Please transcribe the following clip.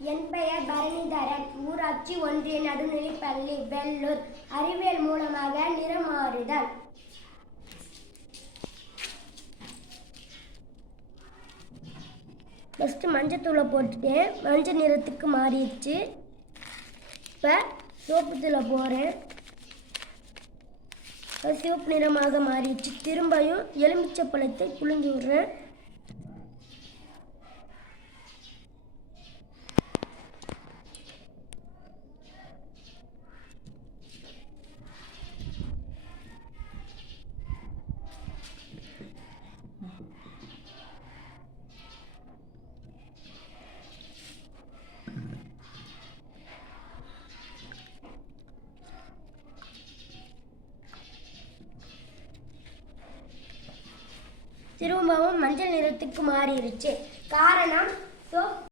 என் பெயர் பரணிதரன். ஊராட்சி ஒன்றிய நடுநிலைப்பள்ளி, வெள்ளூர். அறிவியல் மூலமாக நிறம் மாறுதல். ஃபஸ்ட்டு மஞ்சத்தூளை போட்டுட்டேன், மஞ்சள் நிறத்துக்கு மாறிடுச்சு. இப்போ சோப்பு தூளை போடுறேன், சிவப்பு நிறமாக மாறிடுச்சு. திரும்பியும் எலுமிச்சை பழத்தை புழிஞ்சு விடுறேன். திரும்பவும் மஞ்சள் நிறத்துக்கு மாறிடுச்சு. காரணம் சோப்